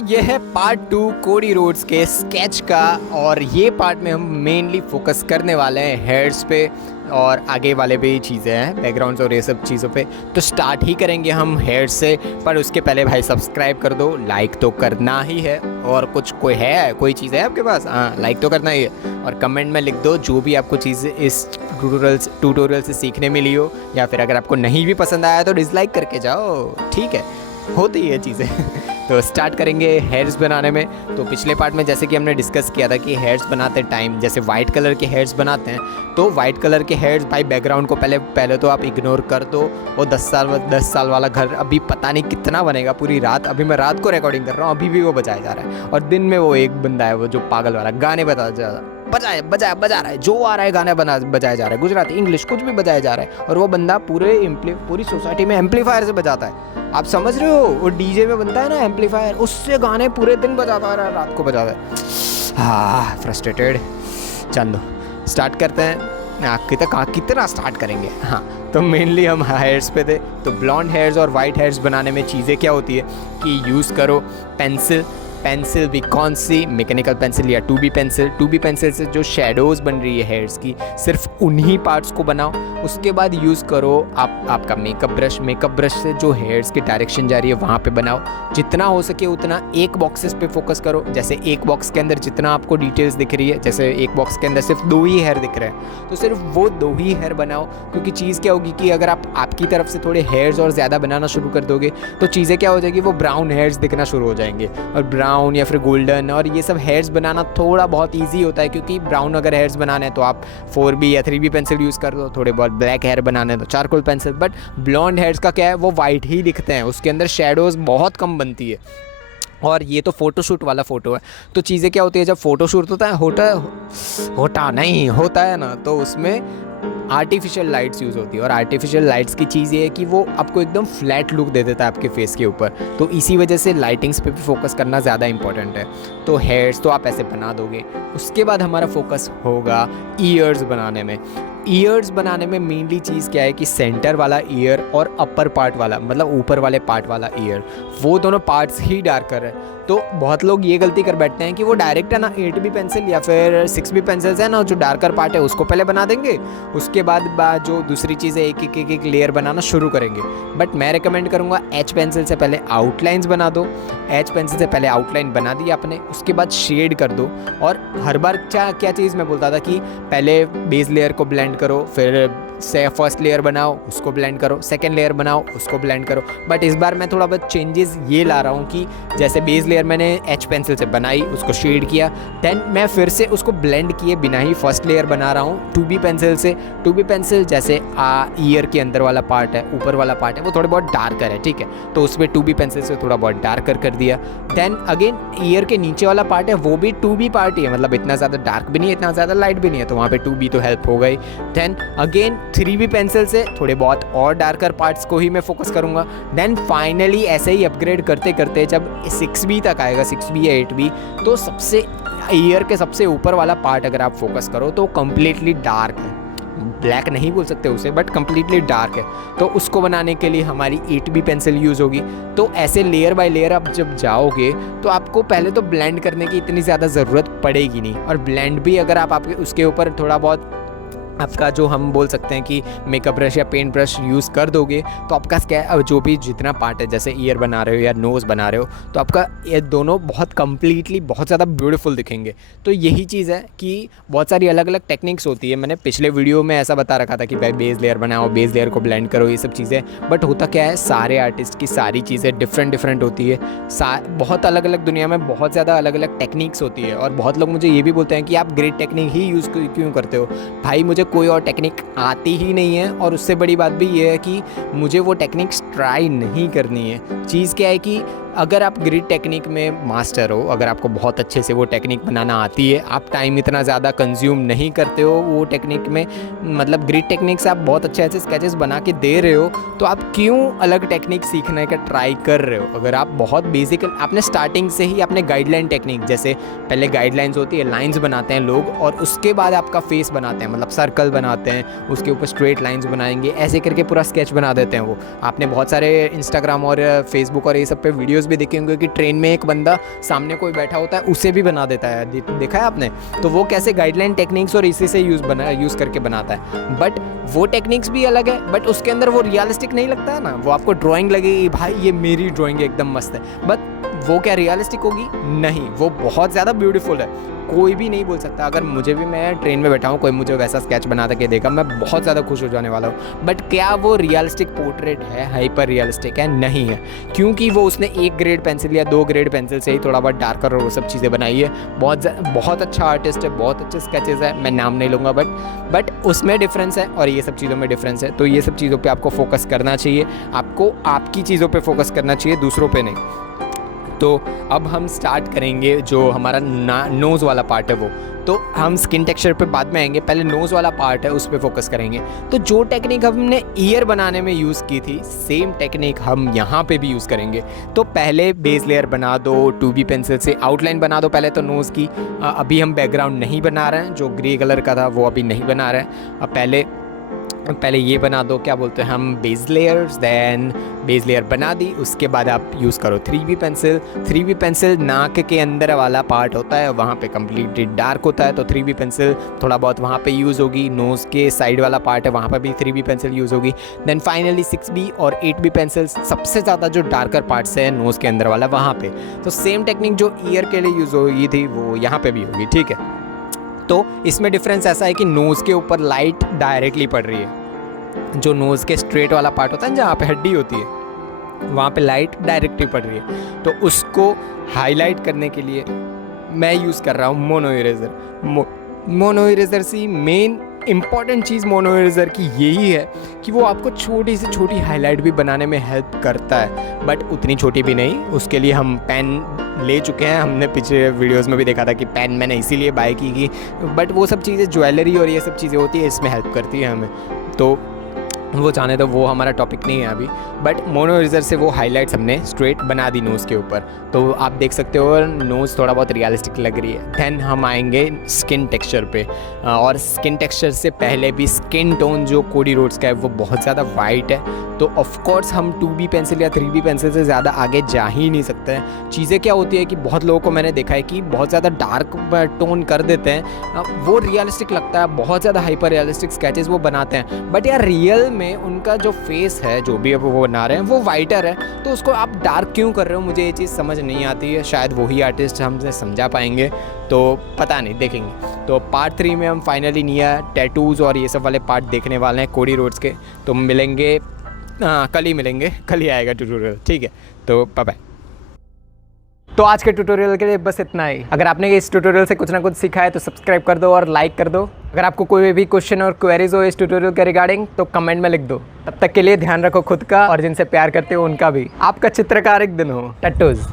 ये है part 2 Cody Rhodes के स्केच का। और ये पार्ट में हम मेनली फोकस करने वाले हैं हेयर्स पे और आगे वाले भी चीज़ें हैं, बैकग्राउंड्स और ये सब चीज़ों पे। तो स्टार्ट ही करेंगे हम हेयर्स से, पर उसके पहले भाई सब्सक्राइब कर दो, लाइक तो करना ही है। और कुछ कोई चीज़ है आपके पास, हाँ लाइक तो करना ही है। और कमेंट में लिख दो जो भी आपको चीज़ इस ट्यूटोरियल से सीखने मिली हो, या फिर अगर आपको नहीं भी पसंद आया तो डिसलाइक करके जाओ, ठीक है, होती है चीज़ें। तो स्टार्ट करेंगे हेयर्स बनाने में। तो पिछले पार्ट में जैसे कि हमने डिस्कस किया था कि हेयर्स बनाते टाइम जैसे वाइट कलर के हेयर्स बनाते हैं, तो वाइट कलर के हेयर्स भाई बैकग्राउंड को पहले तो आप इग्नोर कर दो। वो 10 साल वाला घर अभी पता नहीं कितना बनेगा, पूरी रात, अभी मैं रात को रिकॉर्डिंग कर रहा हूँ, अभी भी वो बजाया जा रहा है। और दिन में वो एक बंदा है वो जो पागल वाला गाने बजा रहा है, जो आ रहा है गाना बजाया जा रहा है, गुजराती इंग्लिश कुछ भी बजाया जा रहा है। और वो बंदा पूरी सोसाइटी में एम्पलीफायर से बजाता है। आप समझ रहे हो, वो डीजे में बनता है ना एम्पलीफायर, उससे गाने पूरे दिन बजाता है, रात को बजाता है। हाँ फ्रस्ट्रेटेड। चलो स्टार्ट करते हैं। कितना स्टार्ट करेंगे। हाँ तो मेनली हम हेयर्स पे थे। तो ब्लॉन्ड हेयर्स और वाइट हेयर्स बनाने में चीज़ें क्या होती है कि यूज़ करो पेंसिल भी कौन सी, मैकेनिकल पेंसिल या 2B पेंसिल से जो शेडोज़ बन रही है हेयर्स की, सिर्फ उन्हीं पार्ट्स को बनाओ। उसके बाद यूज़ करो आपका मेकअप ब्रश से जो हेयर्स की डायरेक्शन जा रही है वहाँ पे बनाओ। जितना हो सके उतना एक बॉक्सेस पे फोकस करो। जैसे एक बॉक्स के अंदर जितना आपको डिटेल्स दिख रही है, जैसे एक बॉक्स के अंदर सिर्फ 2 ही हेयर दिख रहे हैं, तो सिर्फ वो 2 ही हेयर बनाओ। क्योंकि चीज़ क्या होगी कि अगर आप आपकी तरफ से थोड़े हेयर्स और ज़्यादा बनाना शुरू कर दोगे तो चीज़ें क्या हो जाएगी, वो ब्राउन हेयर्स दिखना शुरू हो जाएंगे। और ब्राउन या फिर गोल्डन और ये सब हेयर्स बनाना थोड़ा बहुत इजी होता है, क्योंकि ब्राउन अगर हेयर्स बनाने हैं तो आप 4B या 3B पेंसिल यूज़ कर दो, थोड़े बहुत ब्लैक हेयर बनाने हैं तो charcoal pencil. But blonde hairs का क्या है, वो वाइट ही दिखते हैं, उसके अंदर शेडोज़ बहुत कम बनती है। और ये तो फ़ोटोशूट वाला फ़ोटो है। तो चीज़ें क्या होती है, जब फ़ोटोशूट होता है ना, तो उसमें आर्टिफिशियल लाइट्स यूज़ होती है। और आर्टिफिशियल लाइट्स की चीज़ ये है कि वो आपको एकदम फ्लैट लुक दे देता है आपके फेस के ऊपर। तो इसी वजह से लाइटिंग्स पे भी फोकस करना ज़्यादा इंपॉर्टेंट है। तो हेयर्स तो आप ऐसे बना दोगे। उसके बाद हमारा फोकस होगा ईयर्स बनाने में। ईयर्स बनाने में मेनली चीज़ क्या है कि सेंटर वाला ईयर और अपर पार्ट वाला, मतलब ऊपर वाले पार्ट वाला ईयर, वो दोनों पार्ट्स ही डार्कर है। तो बहुत लोग ये गलती कर बैठते हैं कि वो डायरेक्ट है ना 8B पेंसिल या फिर 6B पेंसिल्स है ना, जो डार्कर पार्ट है उसको पहले बना देंगे, उसके बाद जो दूसरी चीज़ है एक लेयर बनाना शुरू करेंगे। बट मैं रिकमेंड करूँगा H पेंसिल से पहले आउटलाइंस बना दो। H पेंसिल से पहले आउटलाइन बना दी आपने, उसके बाद शेड कर दो। और हर बार क्या चीज़ मैं बोलता था कि पहले बेस लेयर को ब्लेंड करो, फिर से फर्स्ट लेयर बनाओ उसको ब्लेंड करो, सेकंड लेयर बनाओ उसको ब्लेंड करो। बट इस बार मैं थोड़ा बहुत चेंजेस ये ला रहा हूँ कि जैसे बेस लेयर मैंने H पेंसिल से बनाई, उसको शेड किया, देन मैं फिर से उसको ब्लेंड किए बिना ही फर्स्ट लेयर बना रहा हूँ 2B पेंसिल से। 2B पेंसिल जैसे ईयर के अंदर वाला पार्ट है, ऊपर वाला पार्ट है, वो थोड़े बहुत डार्कर है, ठीक है, तो उसमें 2B पेंसिल से थोड़ा बहुत डार्कर कर दिया। देन अगेन ईयर के नीचे वाला पार्ट है वो भी 2B पार्ट ही है, मतलब इतना ज़्यादा डार्क भी नहीं है, इतना ज़्यादा लाइट भी नहीं है, तो वहाँ पे 2B तो हेल्प हो गई। देन अगेन 3B पेंसिल से थोड़े बहुत और डार्कर पार्ट्स को ही मैं फोकस करूँगा। देन फाइनली ऐसे ही अपग्रेड करते करते जब 6B तक आएगा, 6B या 8B, तो सबसे ईयर के सबसे ऊपर वाला पार्ट अगर आप फोकस करो तो कम्प्लीटली डार्क है, ब्लैक नहीं बोल सकते उसे, बट कम्प्लीटली डार्क है। तो उसको बनाने के लिए हमारी 8B पेंसिल यूज़ होगी। तो ऐसे लेयर बाय लेयर आप जब जाओगे तो आपको पहले तो ब्लेंड करने की इतनी ज़्यादा ज़रूरत पड़ेगी नहीं। और ब्लेंड भी अगर आप आपके उसके ऊपर थोड़ा बहुत आपका जो हम बोल सकते हैं कि मेकअप ब्रश या पेंट ब्रश यूज़ कर दोगे तो आपका क्या जो भी जितना पार्ट है, जैसे ईयर बना रहे हो या नोज़ बना रहे हो, तो आपका ये दोनों बहुत कम्प्लीटली बहुत ज़्यादा ब्यूटीफुल दिखेंगे। तो यही चीज़ है कि बहुत सारी अलग अलग टेक्निक्स होती है। मैंने पिछले वीडियो में ऐसा बता रखा था कि भाई बेस लेयर बनाओ, बेस लेयर को ब्लेंड करो, ये सब चीज़ें। बट होता क्या है, सारे आर्टिस्ट की सारी चीज़ें डिफरेंट होती है। बहुत अलग अलग दुनिया में बहुत ज़्यादा अलग अलग टेक्निक्स होती है। और बहुत लोग मुझे ये भी बोलते हैं कि आप ग्रिड टेक्निक ही यूज़ क्यों करते हो। भाई मुझे कोई और टेक्निक आती ही नहीं है। और उससे बड़ी बात भी ये है कि मुझे वो टेक्निक्स ट्राई नहीं करनी है। चीज़ क्या है कि अगर आप ग्रिड टेक्निक में मास्टर हो, अगर आपको बहुत अच्छे से वो टेक्निक बनाना आती है, आप टाइम इतना ज़्यादा कंज्यूम नहीं करते हो वो टेक्निक में, मतलब ग्रिड टेक्निक से आप बहुत अच्छे स्केचेस बना के दे रहे हो, तो आप क्यों अलग टेक्निक सीखने का ट्राई कर रहे हो। अगर आप बहुत बेसिक, आपने स्टार्टिंग से ही आपने गाइडलाइन टेक्निक, जैसे पहले गाइडलाइंस होती है, लाइन्स बनाते हैं लोग, और उसके बाद आपका फेस बनाते हैं, मतलब सर्कल बनाते हैं, उसके ऊपर स्ट्रेट लाइन्स बनाएंगे, ऐसे करके पूरा स्केच बना देते हैं। वो आपने बहुत सारे इंस्टाग्राम और फेसबुक और ये सब पे वीडियो वीडियोस भी देखे होंगे कि ट्रेन में एक बंदा सामने कोई बैठा होता है उसे भी बना देता है, देखा है आपने? तो वो कैसे गाइडलाइन टेक्निक्स और इसी से यूज़ करके बनाता है, बट वो टेक्निक्स भी अलग है, बट उसके अंदर वो रियलिस्टिक नहीं लगता है ना। वो आपको ड्राइंग लगेगी, भाई ये मेरी ड्राइंग एकदम मस्त है, बट वो क्या रियलिस्टिक होगी? नहीं, वो बहुत ज़्यादा ब्यूटीफुल है। कोई भी नहीं बोल सकता, अगर मुझे भी, मैं ट्रेन में बैठा हूँ, कोई मुझे वैसा स्केच बना के देगा, मैं बहुत ज़्यादा खुश हो जाने वाला हूँ। बट क्या वो रियलिस्टिक पोर्ट्रेट है, हाइपर रियलिस्टिक है? नहीं है, क्योंकि वो उसने 1 ग्रेड पेंसिल या 2 ग्रेड पेंसिल से ही थोड़ा बहुत डार्कर और वो सब चीज़ें बनाई है। बहुत अच्छा आर्टिस्ट है, बहुत अच्छे स्केचेस है, मैं नाम नहीं लूँगा, बट उसमें डिफरेंस है और ये सब चीज़ों में डिफरेंस है। तो ये सब चीज़ों पर आपको फोकस करना चाहिए, आपको आपकी चीज़ों पर फोकस करना चाहिए, दूसरों पर नहीं। तो अब हम स्टार्ट करेंगे जो हमारा नोज़ वाला पार्ट है वो। तो हम स्किन टेक्सचर पे बाद में आएंगे, पहले नोज़ वाला पार्ट है उस पर फोकस करेंगे। तो जो टेक्निक हमने ईयर बनाने में यूज़ की थी, सेम टेक्निक हम यहाँ पे भी यूज़ करेंगे। तो पहले बेस लेयर बना दो, 2B पेंसिल से आउटलाइन बना दो पहले तो नोज़ की। अभी हम बैकग्राउंड नहीं बना रहे हैं, जो ग्रे कलर का था वो अभी नहीं बना रहे हैं। पहले ये बना दो, क्या बोलते हैं हम, base layers. Then base layer बना दी, उसके बाद आप यूज़ करो 3B पेंसिल। 3B पेंसिल नाक के अंदर वाला पार्ट होता है, वहाँ पे कम्प्लीटली डार्क होता है, तो 3B पेंसिल थोड़ा बहुत वहाँ पे यूज़ होगी। नोज़ के साइड वाला पार्ट है, वहाँ पर भी 3B पेंसिल यूज़ होगी। देन फाइनली 6B और 8B पेंसिल, सबसे ज़्यादा जो डार्कर पार्ट्स है नोज़ के अंदर वाला, वहाँ पे। तो सेम टेक्निक जो ईयर के लिए यूज़ होगी थी वो यहाँ पर भी होगी, ठीक है। तो इसमें डिफरेंस ऐसा है कि नोज़ के ऊपर लाइट डायरेक्टली पड़ रही है, जो नोज़ के स्ट्रेट वाला पार्ट होता है जहाँ पे हड्डी होती है, वहाँ पे लाइट डायरेक्टली पड़ रही है। तो उसको हाईलाइट करने के लिए मैं यूज़ कर रहा हूँ मोनो इरेज़र। मोनो इरेज़र से मेन इम्पॉर्टेंट चीज़ मोनो इरेज़र की यही है कि वो आपको छोटी से छोटी हाईलाइट भी बनाने में हेल्प करता है, बट उतनी छोटी भी नहीं। उसके लिए हम पेन ले चुके हैं, हमने पिछले वीडियोस में भी देखा था कि पेन मैंने इसीलिए बाय की, बट वो सब चीज़ें ज्वेलरी और ये सब चीज़ें होती है, इसमें हेल्प करती है हमें। तो वो चाहने तो वो हमारा टॉपिक नहीं है अभी, बट मोनो इरेज़र से वो हाईलाइट्स हमने स्ट्रेट बना दी नोज़ के ऊपर। तो आप देख सकते हो नोज़ थोड़ा बहुत रियलिस्टिक लग रही है। देन हम आएंगे स्किन टेक्सचर पे, और स्किन टेक्सचर से पहले भी स्किन टोन जो कोडी रोड्स का है वो बहुत ज़्यादा वाइट है, तो ऑफकोर्स हम 2B पेंसिल या 3B पेंसिल से ज़्यादा आगे जा ही नहीं सकते हैं। चीज़ें क्या होती है कि बहुत लोगों को मैंने देखा है कि बहुत ज़्यादा डार्क टोन कर देते हैं, वो रियलिस्टिक लगता है, बहुत ज़्यादा हाइपर रियलिस्टिक स्केचेस वो बनाते हैं, बट यार रियल में उनका जो फेस है, जो भी अब वो बना रहे हैं, वो वाइटर है, तो उसको आप डार्क क्यों कर रहे हो? मुझे ये चीज़ समझ नहीं आती है। शायद वही आर्टिस्ट हमसे समझा पाएंगे, तो पता नहीं, देखेंगे। तो पार्ट 3 में हम फाइनली निया टैटूज़ और ये सब वाले पार्ट देखने वाले हैं कोडी रोड्स के। तो मिलेंगे, कल ही मिलेंगे, कल ही आएगा ट्यूटोरियल, ठीक है। तो बाय बाय। तो आज के ट्यूटोरियल के लिए बस इतना ही। अगर आपने इस ट्यूटोरियल से कुछ ना कुछ सीखा है तो सब्सक्राइब कर दो और लाइक कर दो। अगर आपको कोई भी क्वेश्चन और क्वेरीज हो इस ट्यूटोरियल के रिगार्डिंग तो कमेंट में लिख दो। तब तक के लिए ध्यान रखो खुद का और जिनसे प्यार करते हो उनका भी। आपका चित्रकारिक दिन हो। टट्टूज़।